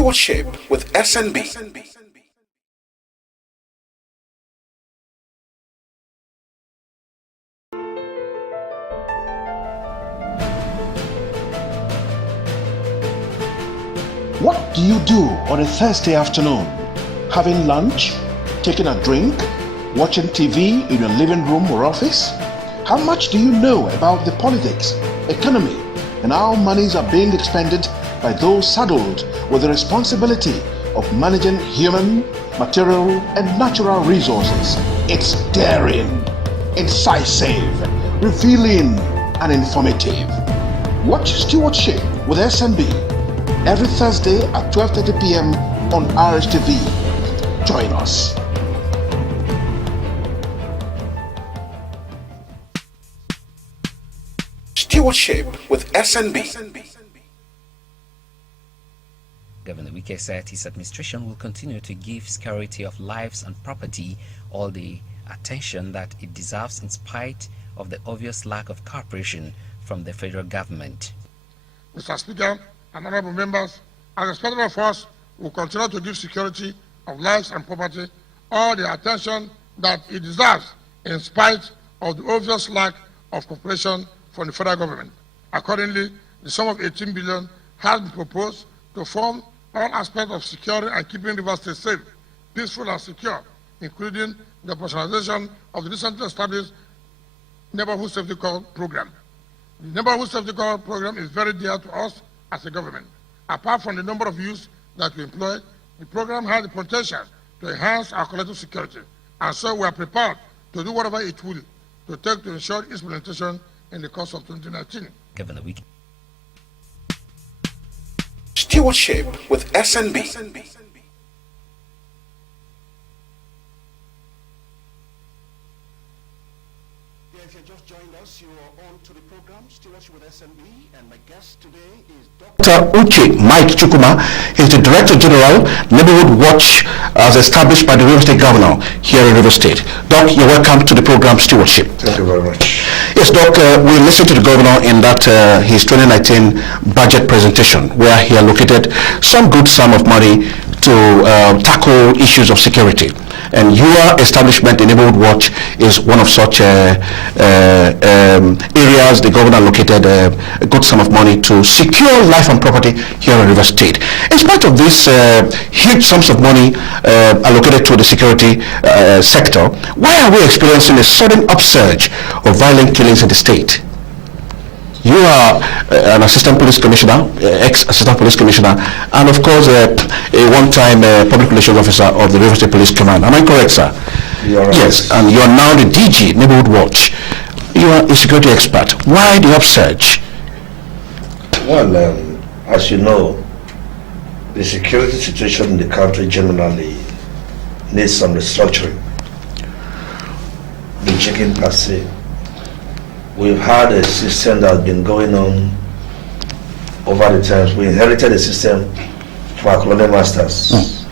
Stewardship with SNB. What do you do on a Thursday afternoon? Having lunch? Taking a drink? Watching TV in your living room or office? How much do you know about the politics, economy, and how monies are being expended by those saddled with the responsibility of managing human, material, and natural resources? It's daring, incisive, revealing, and informative. Watch Stewardship with SNB every Thursday at 12:30 p.m. on RSTV. Join us. Stewardship with SNB. Governor Wike said his administration will continue to give security of lives and property all the attention that it deserves in spite of the obvious lack of cooperation from the federal government. Mr. Speaker and honorable members, as expected of us, we will continue to give security of lives and property all the attention that it deserves in spite of the obvious lack of cooperation from the federal government. Accordingly, the sum of 18 billion has been proposed to fund all aspects of securing and keeping Rivers State safe, peaceful and secure, including the personalization of the recently established Neighborhood Safety Corps program. The Neighborhood Safety Corps program is very dear to us as a government. Apart from the number of youths that we employ, the program has the potential to enhance our collective security, and so we are prepared to do whatever it will to take to ensure its implementation in the course of 2019. Governor Wike. Stewardship with SNB. If you just joined us, you are on to the program Stewardship with SNB, and my guest today is Dr. UCHE Mike CHUKWUMA. He's the Director General, Neighborhood Watch, as established by the River State Governor here in River State. Doc, you're welcome to the program Stewardship. Thank you very much. Yes, Doc, we listened to the Governor in that his 2019 budget presentation, where he allocated some good sum of money to tackle issues of security. And your establishment, the Neighborhood Watch, is one of such areas. The governor allocated a good sum of money to secure life and property here in River State. In spite of this huge sums of money allocated to the security sector, why are we experiencing a sudden upsurge of violent killings in the state? You are an assistant police commissioner, ex-assistant police commissioner, and of course a one-time public relations officer of the River State Police Command. Am I correct, sir? You are right. Yes, and you are now the DG, Neighborhood Watch. You are a security expert. Why the upsurge? Well, as you know, the security situation in the country generally needs some restructuring. The checking per se. We've had a system that's been going on over the times. We inherited a system from our colonial masters.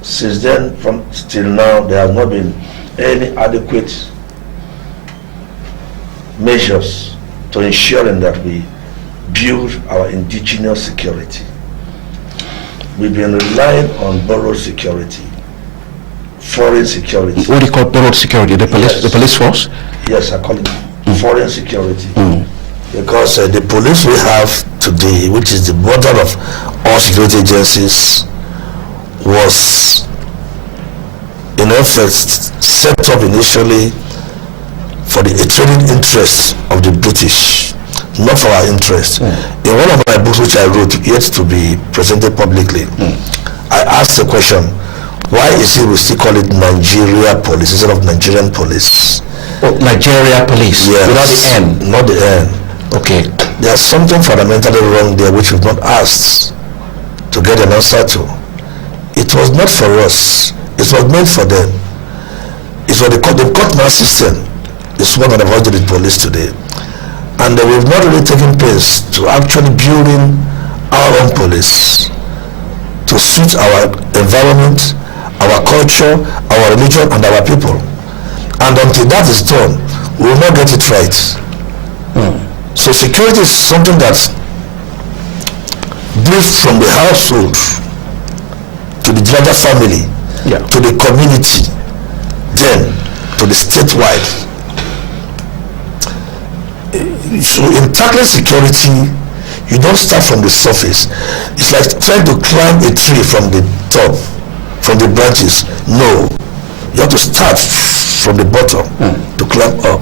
Since then, from till now, there has not been any adequate measures to ensuring that we build our indigenous security. We've been relying on borrowed security, foreign security. What do you call borrowed security? The police, Yes. the police force? Yes, I call it foreign security. Because the police we have today, which is the border of all security agencies, was in effect set up initially for the trading interests of the British, not for our interests. In one of my books which I wrote, yet to be presented publicly, I asked the question, why is it we still call it Nigeria Police instead of Nigerian Police? Oh, Nigeria Police, yes, without the N. Not the N. Okay. There's something fundamentally wrong there which we've not asked to get an answer to. It was not for us. It was meant for them. It's what the court system is what I've avoided the police today. And we've not really taken pains to actually building our own police to suit our environment, our culture, our religion, and our people. And until that is done, we will not get it right. So security is something that built from the household to the larger family, to the community, then to the statewide. So in tackling security, you don't start from the surface. It's like trying to climb a tree from the top, from the branches. No, you have to start from the bottom to climb up.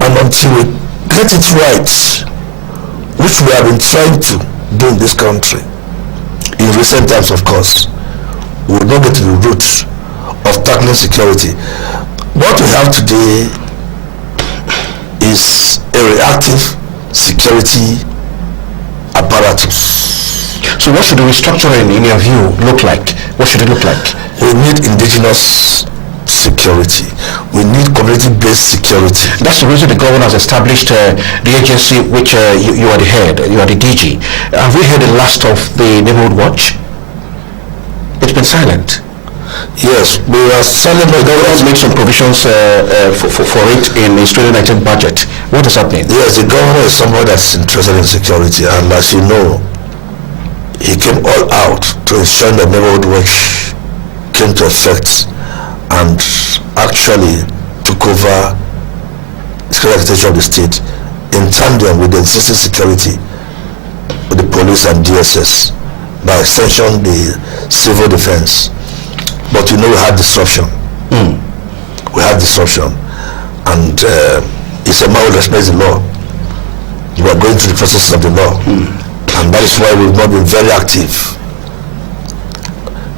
And until we get it right, which we have been trying to do in this country, in recent times of course, we will not get to the roots of tackling security. What we have today is a reactive security apparatus. So what should the restructuring, in your view, look like? What should it look like? We need indigenous security. We need community-based security. That's the reason the government has established the agency which you are the head, you are the DG. Have we heard the last of the Neighborhood Watch? It's been silent. Yes, we are silent. The government made some provisions for it in the 2019 budget. What does that mean? Yes, the governor is somebody that's interested in security, and as you know, he came all out to ensure that Neighborhood Watch came to effect and actually took over the security architecture of the state in tandem with the existing security with the police and DSS, by extension the civil defense. But we know we had disruption. We had disruption, and it's a matter of respect the law. We are going through the processes of the law, and that is why we've not been very active.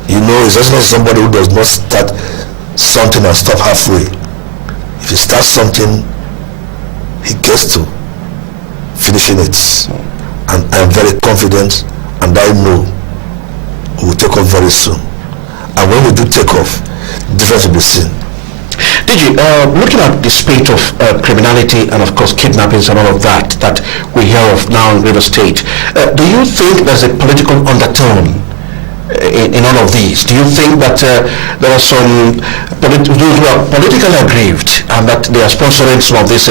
You know, it's just not somebody who does not start something and stop halfway. If he starts something, he gets to finishing it, and I'm very confident, and I know we will take off very soon. And when we do take off, the difference will be seen. DG, looking at the spate of criminality and of course kidnappings and all of that we hear of now in Rivers State, do you think there's a political undertone in all of these? Do you think that there are some those who are politically aggrieved and that they are sponsoring some of these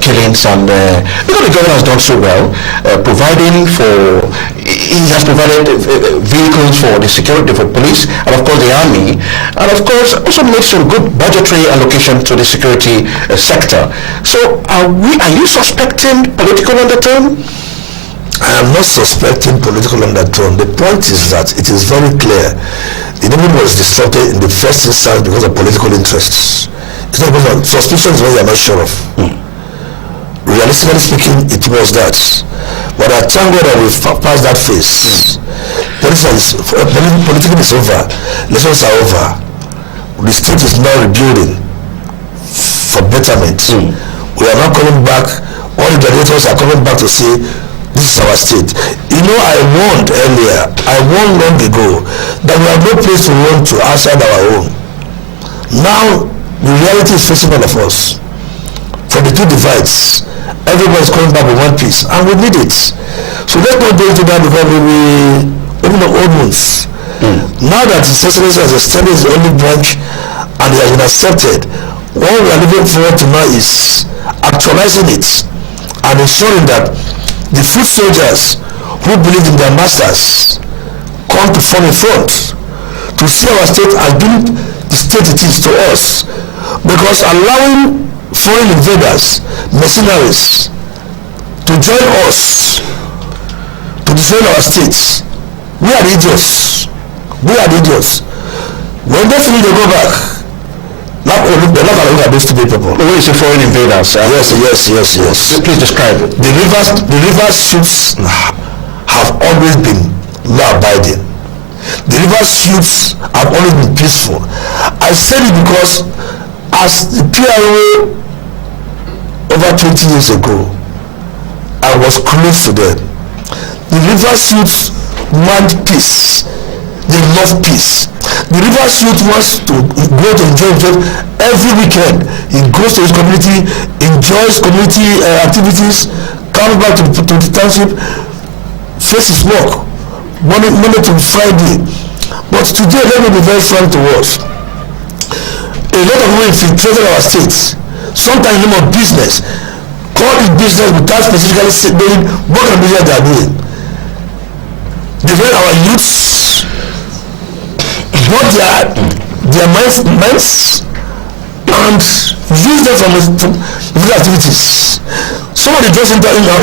killings, and because the government has done so well, he has provided vehicles for the security, for police, and of course the army, and of course also made some good budgetary allocation to the security sector. So are you suspecting political undertone? I am not suspecting political undertone. The point is that it is very clear the neighborhood was disrupted in the first instance because of political interests. It's not because of suspicion is what you are not sure of. Realistically speaking, it was that. But I thank God that we've passed that phase. Political is over. Elections are over. The state is now rebuilding for betterment. We are now coming back. All the gladiators are coming back to say, this is our state. You know, I warned long ago, that we have no place to run to outside our own. Now, the reality is facing all of us. From the two divides, everybody is coming back with one piece, and we need it. So let's not go into that because we will open the old wounds. Now that His Excellency has extended his only branch and he has been accepted, what we are looking forward to now is actualizing it and ensuring that the foot soldiers who believe in their masters come to form a front to see our state as being the state it is to us. Because allowing foreign invaders, mercenaries, to join us to destroy our states, we are the idiots. When they finish, they go back. They're not going to look at those two people. When you say foreign invaders, yes. Please describe. The river suits have always been law-abiding. The river suits have always been peaceful. I said it because as the PRO over 20 years ago, I was close to them. The river suits want peace. They love peace. The river suit wants to go to enjoy every weekend. He goes to his community, enjoys community activities, comes back to the township, faces work, Monday to Friday. But today, let me be very frank to us. A lot of people infiltrated our states, sometimes in the name of business, call it business without specifically saying what kind of business they are doing. defend our youths, brought their minds and use them from these activities. Some of the drugs in our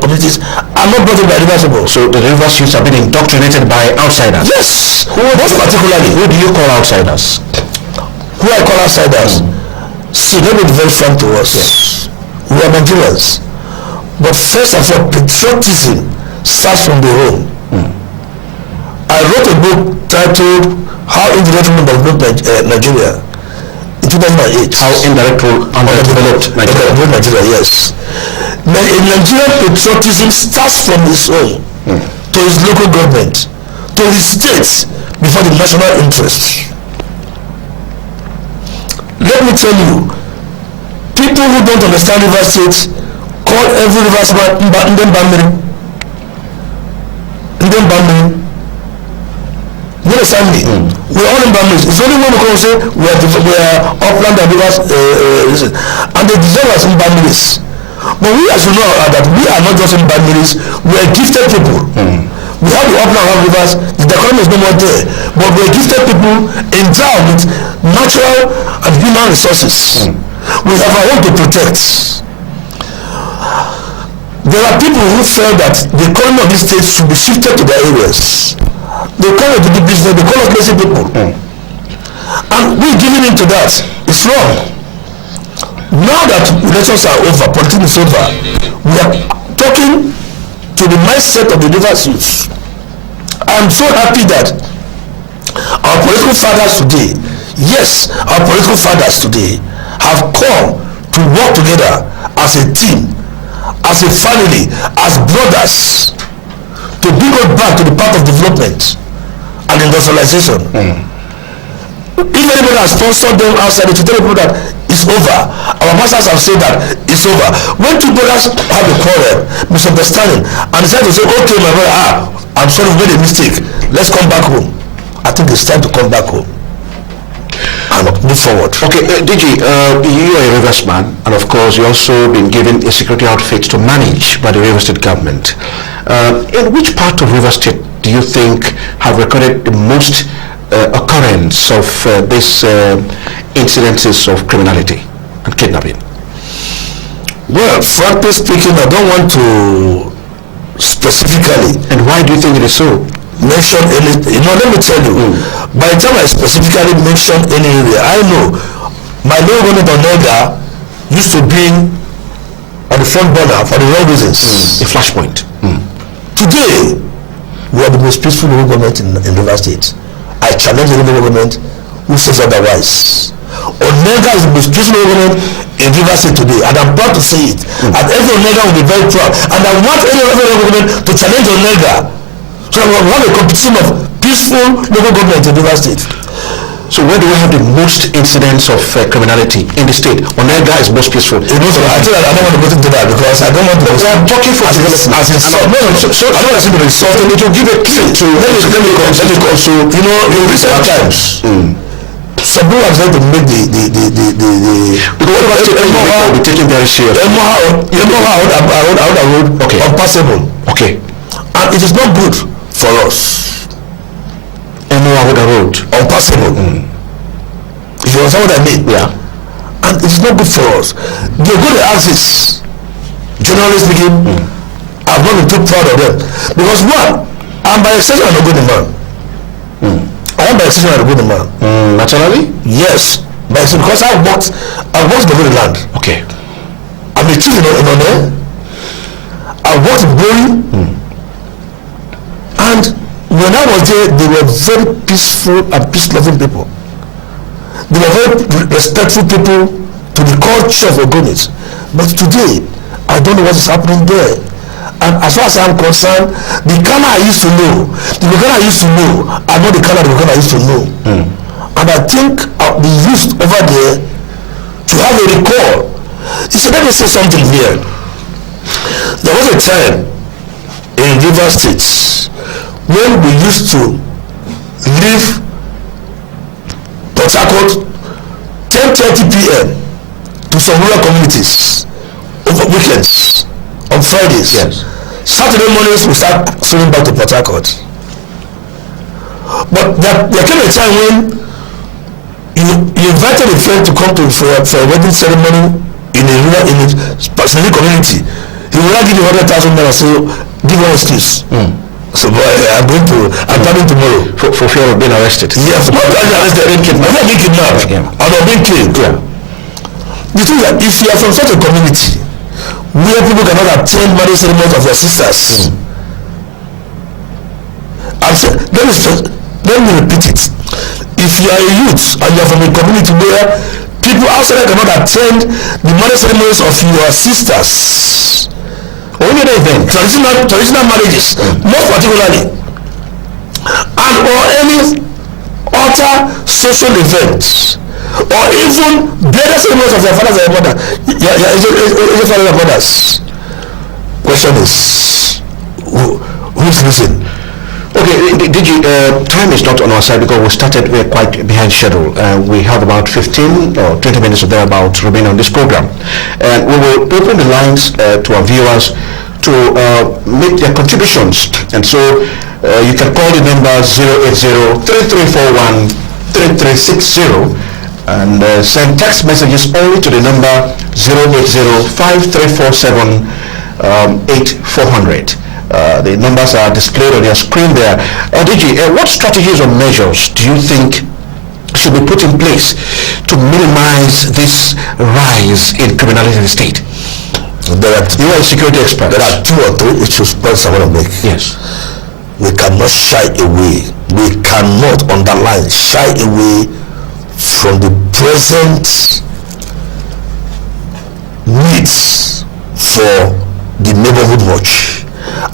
communities are not brought in by reversible. So the Rivers youths have been indoctrinated by outsiders? Yes. Most particularly. Who do you call outsiders? Who I call outsiders? See, let me be very frank to us. Yes. We are Nigerians. But first of all, patriotism starts from the home. I wrote a book titled How Indirect Rule Developed Nigeria in 2008. How indirect rule underdeveloped Nigeria, yes. Now, in Nigeria, patriotism starts from his home to his local government, to his state, before the national interest. Let me tell you, people who don't understand River State call every River State Ndembamiri. You understand me? We're all in Bambiris. It's only when we come say we are upland and rivers, and they deserve us in Bambiris. But we, as you know, that we are not just in Bambiris, we are gifted people. We have the upland and rivers, the economy is no more there, but we are gifted people endowed with natural and human resources. We have our own to protect. There are people who feel that the economy of these states should be shifted to their areas. They call it the business, they call us lazy people. And we giving into that. It's wrong. Now that elections are over, politics is over, we are talking to the mindset of the diverse youth. I'm so happy that our political fathers today, yes, our political fathers today have come to work together as a team, as a family, as brothers, to bring us back to the path of development and industrialization. If anybody has sponsored them outside, to tell people that it's over. Our masters have said that it's over. When two brothers have a quarrel, misunderstanding, and decide to say, okay, my brother, I'm sorry, we made a mistake. Let's come back home. I think it's time to come back home and move forward. Okay, DG, you are a Rivers man, and of course you also been given a security outfit to manage by the Rivers State government. In which part of Rivers State do you think have recorded the most occurrence of these incidences of criminality and kidnapping? Well, frankly speaking, I don't want to specifically. And why do you think it is so? Mention any, let me tell you, by the time I specifically mention any area, I know my local government on Nega used to be on the front burner for the wrong reasons. A flashpoint. Today, we are the most peaceful local government in River State. I challenge the local government who says otherwise. Onega is the most peaceful local government in River State today, and I'm proud to say it. And every Onega will be very proud. And I want any other local government to challenge Onega. So we have a competition of peaceful local government in River State. So where do we have the most incidents of criminality in the state? Onega is most peaceful. I don't want to go into that because I don't want to. We are talking for development. As insult. So I don't want to insult. It will give a clue to. Let me come. So in recent times, some people have said to make the because what about will be taken very serious. Okay. Unpassable. Okay. And it is not good for us. Road unpassable. You understand what I mean? Yeah. And it is not good for us. They're going to ask this. Generally speaking, I've not been too proud of them because one, I'm by exception a good man. I am by exception a good man. Naturally? Yes, by exception because I worked in the land. Okay. I'm a chief in One. I worked in Bori. And when I was there, they were very peaceful and peace-loving people. They were very respectful people to the culture of Ogonis. But today, I don't know what is happening there. And as far as I'm concerned, the Ghana I used to know, are not the Ghana I used to know. And I think the youth over there to have a recall. You see, let me say something here. There was a time in River State when we used to leave Port Harcourt 10:30 p.m. to some rural communities over weekends on Fridays. Yes. Saturday mornings we start swimming back to Port Harcourt. But there came a time when you invited a friend to come to for a wedding ceremony in a specific community. He will not give you 100,000 naira, so give one excuse. So boy, I'm planning tomorrow. For fear of being arrested. Yes, I'm being kidnapped. I'm not being killed. Yeah. The thing is that if you are from such a community where people cannot attend marriage ceremonies of their sisters, I'm saying, let me repeat it. If you are a youth and you are from a community where people outside cannot attend the marriage ceremonies of your sisters, or any other event, traditional marriages, most particularly, and or any other social events, or even burial ceremonies of their fathers and mothers, your fathers and mothers. Question is, who's listening? Okay, DG, time is not on our side because we started quite behind schedule. We have about 15 or 20 minutes or thereabout remaining on this program. And we will open the lines to our viewers to make their contributions. And so you can call the number 080-3341-3360 and send text messages only to the number 080-5347-8400. The numbers are displayed on your screen there. DG, what strategies or measures do you think should be put in place to minimize this rise in criminality in the state? You are a security expert. There are 2 or 3 issues points I want to make. Yes. We cannot shy away. We cannot, underline, shy away from the present needs for the neighborhood watch.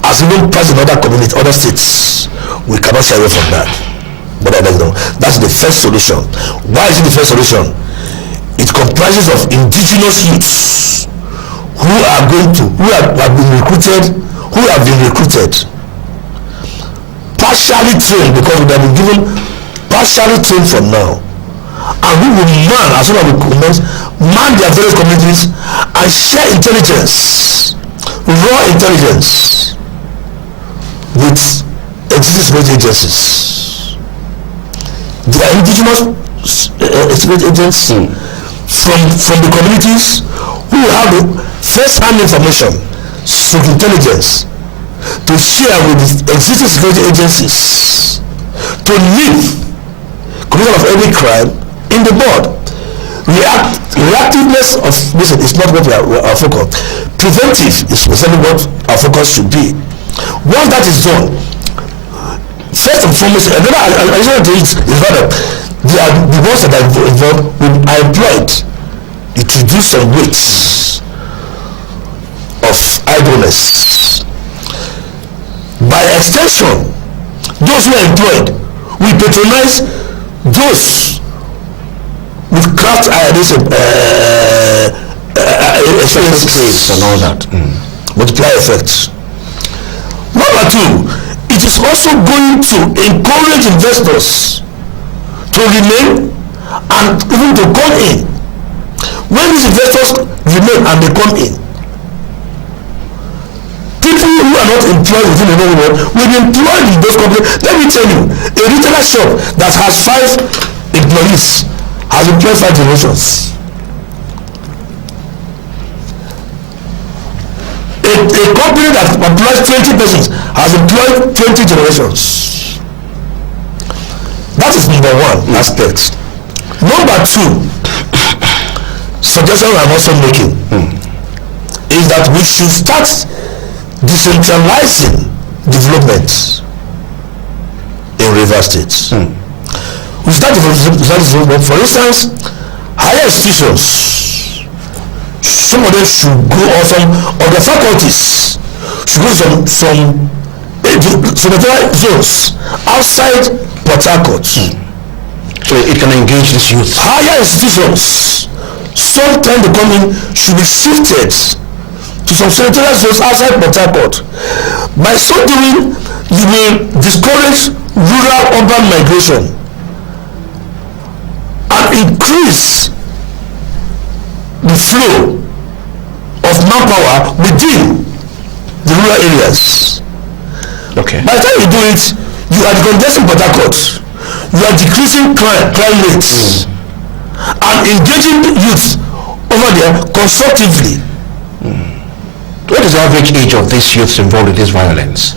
As even present in other communities, other states, we cannot shy away from that. But that's the first solution. Why is it the first solution? It comprises of indigenous youths who have been recruited, partially trained, because we have been given partially trained from now, and we will as soon as we commence, man their various communities and share intelligence, raw intelligence, with existing security agencies. There are indigenous security agencies from the communities who have the first-hand information, through intelligence, to share with the existing security agencies to leave commission of any crime in the board. Reactiveness of this is not what we are focused. Preventive is precisely what our focus should be. Once that is done, first and foremost, another additional to it is that the ones that are involved are employed to reduce some weights of idleness. By extension, those who are employed will patronize those with craft experience and all that. Multiply effect. Number 2, it is also going to encourage investors to remain and even to come in. When these investors remain and they come in, people who are not employed within the neighborhood will be employed in those companies. Let me tell you, a retailer shop that has 5 employees has employed 5 generations. A company that employs 20 persons has employed 20 generations. That is number 1 aspect. Number 2, suggestion I'm also making is that we should start decentralizing development in Rivers State. We start development. For instance, higher institutions, some of them should go, or some of the faculties should go some zones outside Port Harcourt, so it can engage this youth. Higher institutions, sometime the coming, should be shifted to some senatorial zones outside Port Harcourt. By so doing, you will discourage rural-urban migration and increase the flow of manpower within the rural areas. Okay. By the time you do it, you are decongesting Port Harcourt, you are decreasing crime rates, and engaging youth over there constructively. What is the average age of these youths involved in this violence?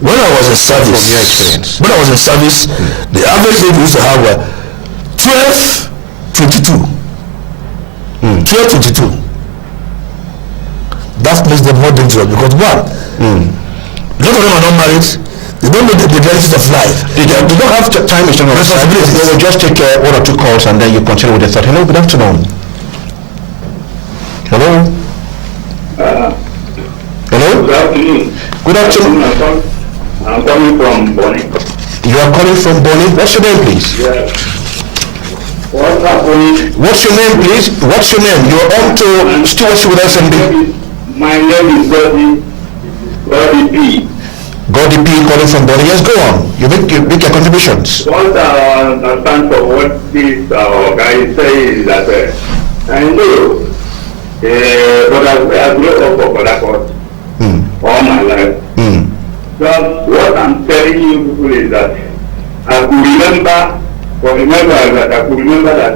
When I was in service, From your experience. when I was in service, the average age we used to have were 12, 22. 12, 22. That makes them more dangerous because one, a lot of them are not married. They don't know the realities of life. They don't have time to Responsibilities. They will just take one or two calls and then you continue with the thought. Hello, good afternoon. Hello. Hello. Good afternoon. Good afternoon. I'm calling from Bonnie. You are calling from Bonnie. What's your name, please? Yeah. What's happening? What's your name, please? What's your name? You're on to Stewardship with SNB. My name is Goddy P. Goddy P calling from Bonnie. Yes, go on. You make your contributions. What I understand from what this guy is saying is that I know but I grew up for Port Harcourt all my life. Just what I'm telling you people is that I could remember that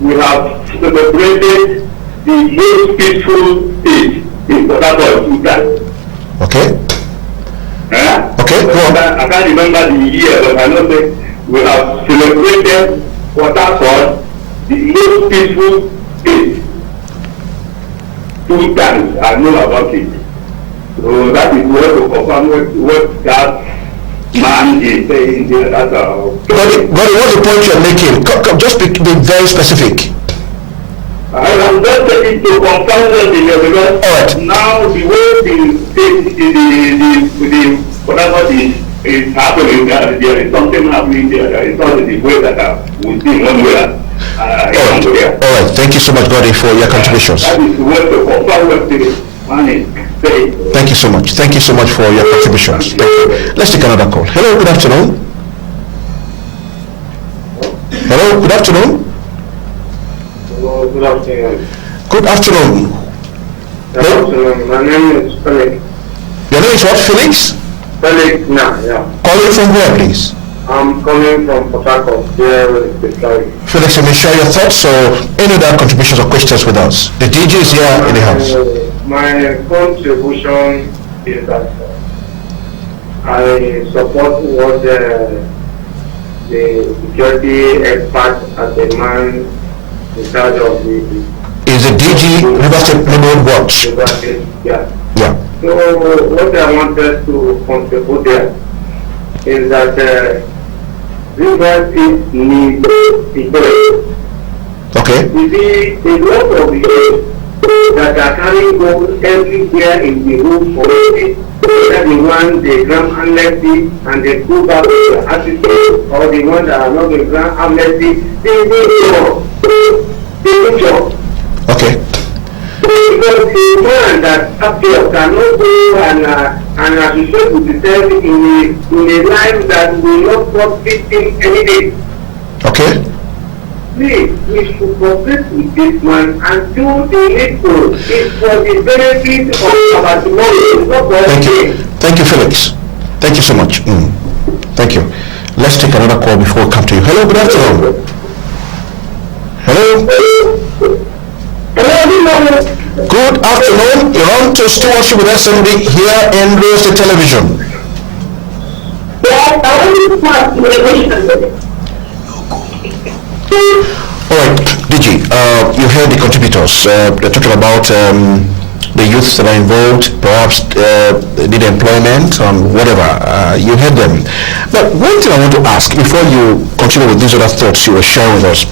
we have celebrated the most peaceful state in Port Harcourt 2 times. Okay. Okay, go on. I can't remember the year, but I know that we have celebrated Port Harcourt the most peaceful state 2 times. I know about it. So that is what to confirm what that man is saying there. That's Goddy, what's the point you're making? Just be very specific. I am just taking to confirm that because now the way the Port Harcourt is happening, there is something happening there. There is not the way that we see one way. All right. Thank you so much, Goddy, for your contributions. That is what to confirm what the man is saying. Thank you so much. Thank you so much for your contributions. Thank you. Let's take another call. Hello, good afternoon. Hello, good afternoon. Hello, good afternoon. Good afternoon. Good afternoon. My name is Felix. Your name is what, Felix? Felix, yeah. Calling from where, please? I'm calling from Port Harcourt, here with the story. Felix, you may share your thoughts or any other contributions or questions with us. The DJ is here in the house. My contribution is that I support what the security expert as the man in charge of the... Is the DG River State Neighborhood Watch? Yeah. Yeah. So what I wanted to contribute there is that River State needs people. Okay. You see, a lot of the that are carrying gold everywhere in the room for it, whether the one they grant amnesty and they go back to the attitude, or the one that are not the grant amnesty, they need job. Okay. Because the man that appears cannot go and associate with himself in a life that will not cause victim any day. Okay. Please, we should cooperate with this man and do the needful. It's for the benefit of our tomorrow, not for Thank you. today. Thank you, Felix. Thank you so much. Thank you. Let's take another call before we come to you. Hello, good afternoon. Hello. Good afternoon. You're on to Stewardship with SNB here in Real Estate Television. Alright, DG, you heard the contributors. They're talking about the youths that are involved, perhaps need employment and whatever. You heard them. But one thing I want to ask before you continue with these other thoughts you were sharing with us,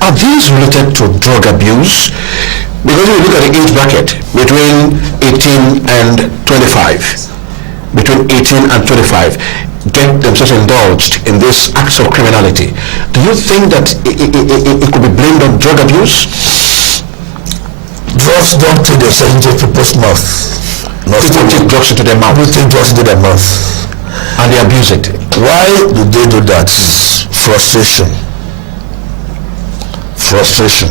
are these related to drug abuse? Because if you look at the age bracket between 18 and 25, between 18 and 25, get themselves indulged in these acts of criminality. Do you think that it could be blamed on drug abuse? Drugs don't take themselves into people's mouth. People take drugs into their mouth. People take drugs into their mouth. And they abuse it. Why do they do that? Frustration. Frustration.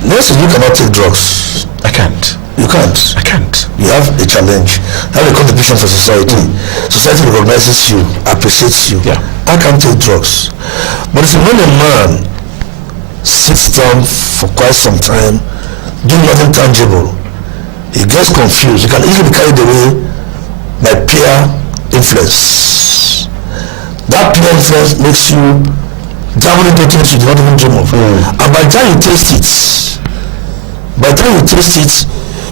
Nelson, you cannot take drugs. I can't. You can't. I can't. You have a challenge. You have a contribution for society. Society recognizes you, appreciates you. Yeah. I can't take drugs. But it's when a man sits down for quite some time, doing nothing tangible, he gets confused. He can easily be carried away by peer influence. That peer influence makes you dabble into things you do not even dream of. And by the time you taste it,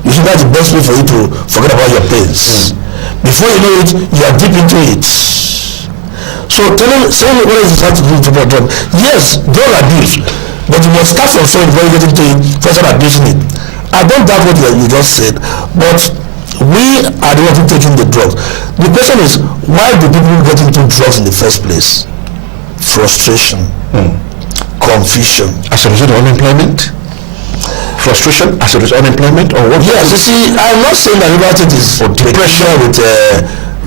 you think that's the best way for you to forget about your pains. Before you know it, you are deep into it. So saying what is it have to do with drug? Yes, drug abuse, but you must start from somewhere before you get into it, first start abusing it. I don't doubt what you just said, but we are the ones who taking the drugs. The question is, why do people get into drugs in the first place? Frustration, confusion. As a result of unemployment? Frustration as a result of unemployment, or what? Yes, you see, I'm not saying that everything is depression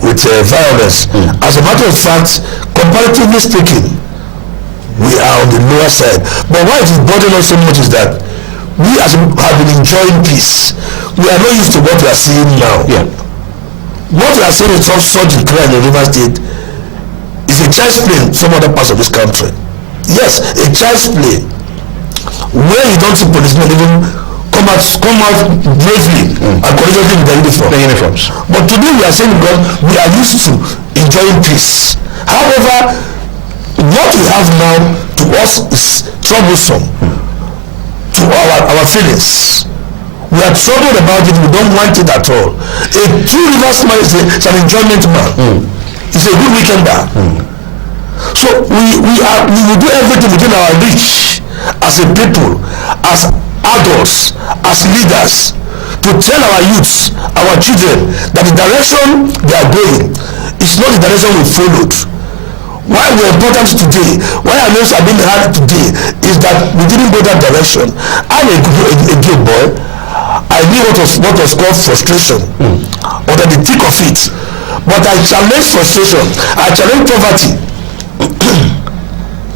with violence. As a matter of fact, comparatively speaking, we are on the lower side. But why it is bothering us so much is that we have been enjoying peace. We are not used to what we are seeing now. Yeah. What we are seeing in some surge in crime in River State is a child's play in some other parts of this country. Yes, a child's play. Where you don't see policemen even come out bravely and courageously with their uniforms. But today we are saying because we are used to enjoying peace. However, what we have now to us is troublesome to our feelings. We are troubled about it. We don't want it at all. A true Rivers man is an enjoyment man. He's a good weekender. So we will do everything within our reach as a people, as adults, as leaders, to tell our youths, our children, that the direction they are going is not the direction we followed. Why we are important today, why our names are being heard today, is that we didn't go that direction. I'm a good boy. I knew what was called frustration, under the thick of it. But I challenge frustration. I challenge poverty.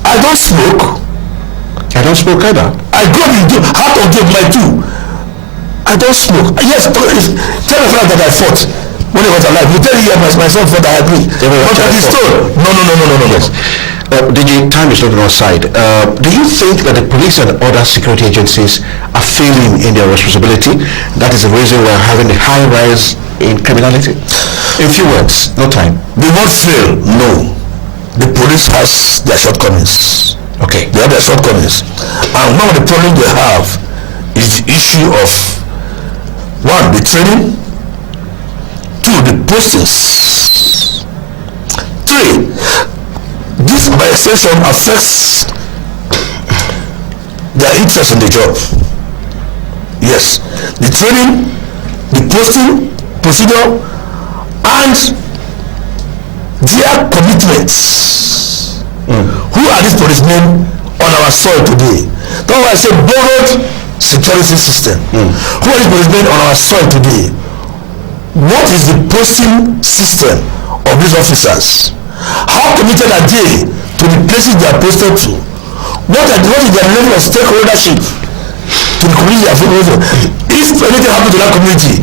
I don't smoke. I don't smoke either. I go out of my two. I don't smoke. Yes, tell a friend that I fought when he was alive. You tell him my son fought, I agree. But that is told. No. Yes. DG, time is not on our side. Do you think that the police and other security agencies are failing in their responsibility? That is the reason we're having a high rise in criminality? In few words, no time. They won't fail, no. The police has their shortcomings. Okay. They have their shortcomings. And one of the problems they have is the issue of, one, the training, two, the postings, three, this by extension affects their interest in the job. Yes, the training, the posting, procedure, and their commitments. Who are these policemen on our soil today? That's why I say borrowed security system. Who are these policemen on our soil today? What is the posting system of these officers? How committed are they to the places they are posted to? What is their level of stakeholdership to the community they are following? If anything happens to that community,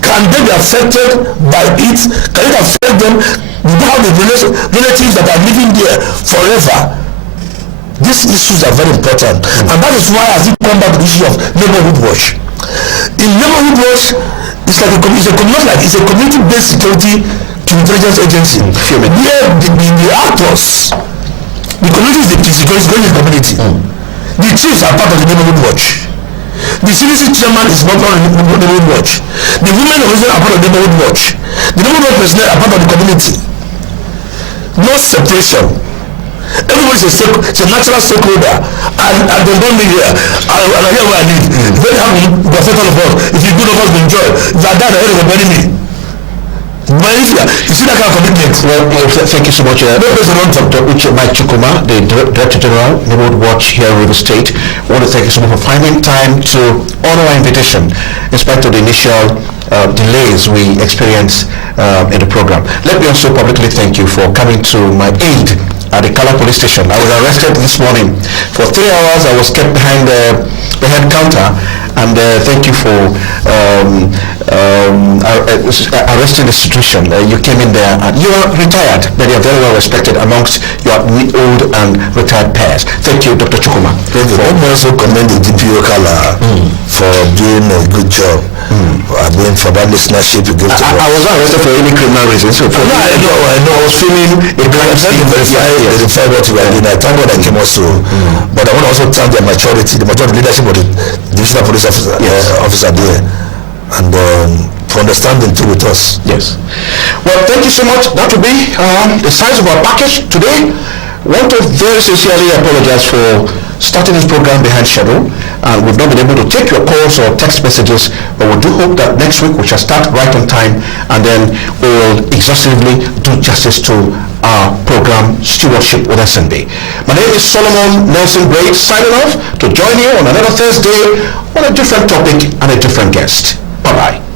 can they be affected by it? Can it affect them? We don't have the relatives that are living there forever. These issues are very important, and that is why I think come back to the issue of neighborhood watch. In neighborhood watch, it's a community-based security to intelligence agency. Where the actors, the community is the security community. The chiefs are part of the neighborhood watch. The CDC chairman is not part of the neighborhood watch. The women organization are part of the neighborhood watch. The neighborhood personnel are part of the community. No separation. Everybody is a natural stakeholder, and they don't live here. And I hear where I live. Very happy to affect all of us. If you good of us, we enjoy. If I die, the hell is bury me. But if you see that kind of commitment. Well, thank you so much. Dr. CHUKWUMA, the Director General, Neighborhood Watch here in the state. I want to thank you so much for finding time to honor our invitation in spite of the initial delays we experienced in the program. Let me also publicly thank you for coming to my aid at the Kala police station. I was arrested this morning. For 3 hours I was kept behind the head counter, and thank you for arresting the situation. You came in there, and you are retired, but you are very well respected amongst your old and retired peers. Thank you, Dr. CHUKWUMA. Thank you. Let me also commend the DPO Kala for doing a good job. I mean, for that listenership you give to I was not arrested for any criminal reason. So I know. I was feeling a crime scene verify what you were doing. I thank God I came also. But I want to also thank the majority leadership of the divisional police officer there, and for understanding too with us. Yes. Well, thank you so much. That will be the size of our package today. Want to very sincerely apologize for starting this program behind schedule, and we've not been able to take your calls or text messages, but we do hope that next week we shall start right on time, and then we will exhaustively do justice to our program Stewardship with SNB. My name is Solomon Nelson Braid, signing off to join you on another Thursday on a different topic and a different guest. Bye-bye.